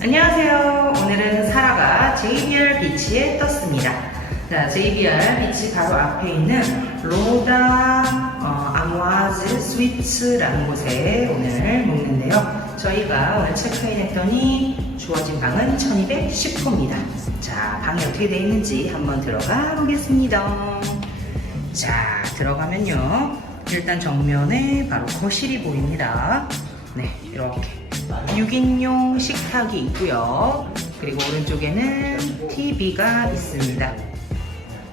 안녕하세요. 오늘은 사라가 JBR 비치에 떴습니다. 자, JBR 비치 바로 앞에 있는 로다 어, 아모아즈 스위츠라는 곳에 오늘 묵는데요. 저희가 오늘 체크인 했더니 주어진 방은 1210호입니다. 자, 방이 어떻게 되어 있는지 한번 들어가 보겠습니다. 자, 들어가면요. 일단 정면에 바로 거실이 보입니다. 네, 이렇게 6인용 식탁이 있고요. 그리고 오른쪽에는 TV가 있습니다.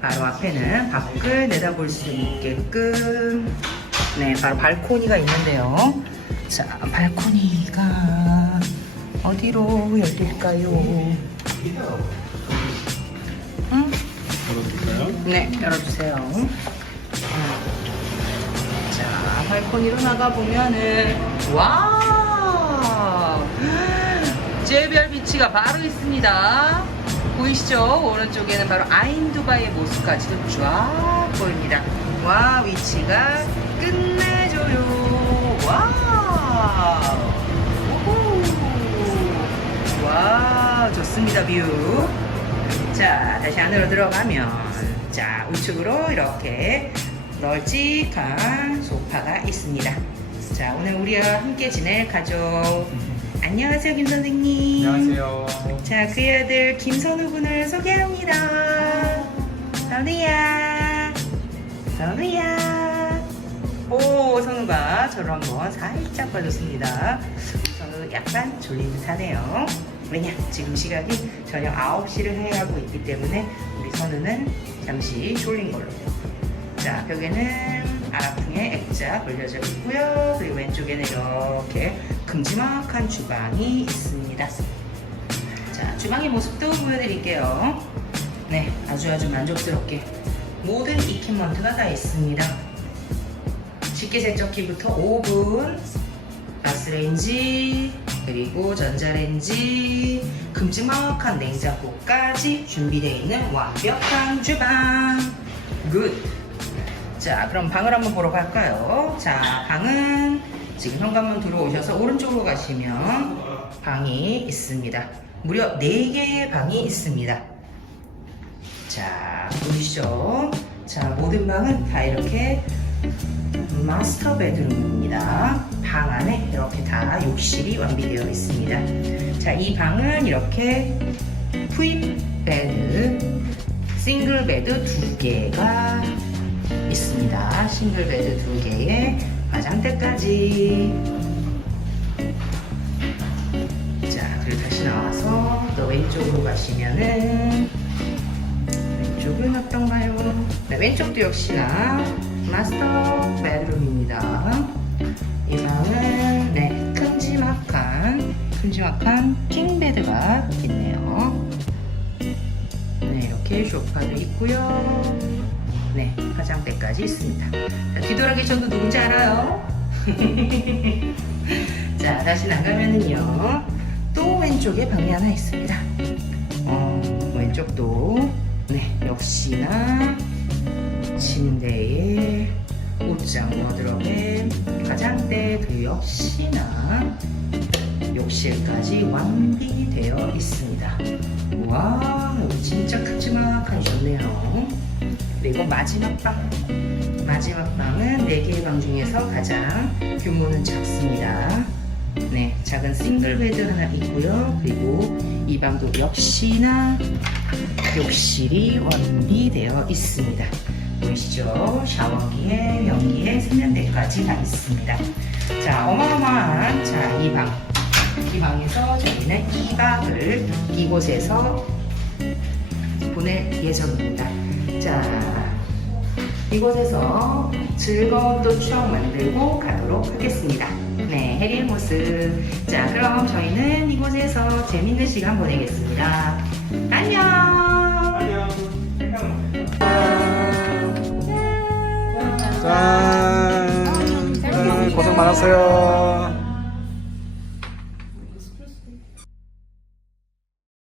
바로 앞에는 밖을 내다볼 수 있게끔 네, 바로 발코니가 있는데요. 자, 발코니가 어디로 열릴까요? 응? 열어줄까요? 네, 열어주세요. 자, 발코니로 나가보면은, 와! 제별 비치가 바로 있습니다. 보이시죠? 오른쪽에는 바로 아인두바의 모습까지도 쫙 보입니다. 와, 위치가 끝내줘요. 와! 우후. 와, 좋습니다, 뷰. 자, 다시 안으로 들어가면, 자, 우측으로 이렇게 널찍한 소파가 있습니다. 자, 오늘 우리와 함께 지낼 가족. 안녕하세요, 김 선생님. 안녕하세요. 자, 그의 아들 김선우 군을 소개합니다. 선우야. 선우야. 오, 선우가 저를 한번 살짝 봐줬습니다. 선우 약간 졸린 듯 하네요. 왜냐? 지금 시각이 저녁 9시를 해야 하고 있기 때문에 우리 선우는 잠시 졸린 걸로. 자, 벽에는 아라풍의 액자 걸려져 있고요. 그리고 왼쪽에는 이렇게 큼지막한 주방이 있습니다. 자, 주방의 모습도 보여드릴게요. 네, 아주 아주 만족스럽게 모든 이퀴먼트가 다 있습니다. 식기 세척기부터 오븐, 가스레인지, 그리고 전자레인지, 큼지막한 냉장고까지 준비되어 있는 완벽한 주방. 굿. 자, 그럼 방을 한번 보러 갈까요? 자, 방은 지금 현관문 들어오셔서 오른쪽으로 가시면 방이 있습니다. 무려 4개의 방이 있습니다. 자, 보이시죠? 자, 모든 방은 다 이렇게 마스터 베드룸입니다. 방 안에 이렇게 다 욕실이 완비되어 있습니다. 자, 이 방은 이렇게 트윈 베드, 싱글 베드 두 개가 있습니다. 싱글 베드 두 개에 화장대까지. 자, 그리고 다시 나와서 또 왼쪽으로 가시면은 왼쪽은 어떤가요? 네, 왼쪽도 역시나 마스터 베드룸입니다. 이 방은 네, 큼지막한 큼지막한 킹 베드가 있네요. 네, 이렇게 소파도 있고요. 네, 화장대까지 있습니다. 자, 뒤돌아기 저도 누군지 알아요? 자, 다시 나가면은요. 또 왼쪽에 방이 하나 있습니다. 어, 왼쪽도 네, 역시나 침대에 옷장 워드롭에 화장대 그 역시나 욕실까지 완비되어 있습니다. 와, 진짜 큼지막하게 좋네요. 그리고 마지막 방. 마지막 방은 4개의 방 중에서 가장 규모는 작습니다. 네, 작은 싱글 베드 하나 있고요. 그리고 이 방도 역시나 욕실이 완비되어 있습니다. 보이시죠? 샤워기에 변기에 세면대까지 다 있습니다. 자, 어마어마한 자, 이 방. 이 방에서 저희는 2박을 이곳에서 보낼 예정입니다. 자, 이곳에서 즐거운 또 추억 만들고 가도록 하겠습니다. 네, 해리의 모습. 자, 그럼 저희는 이곳에서 재밌는 시간 보내겠습니다. 안녕! 안녕. 짠. 짠. 고생 많았어요.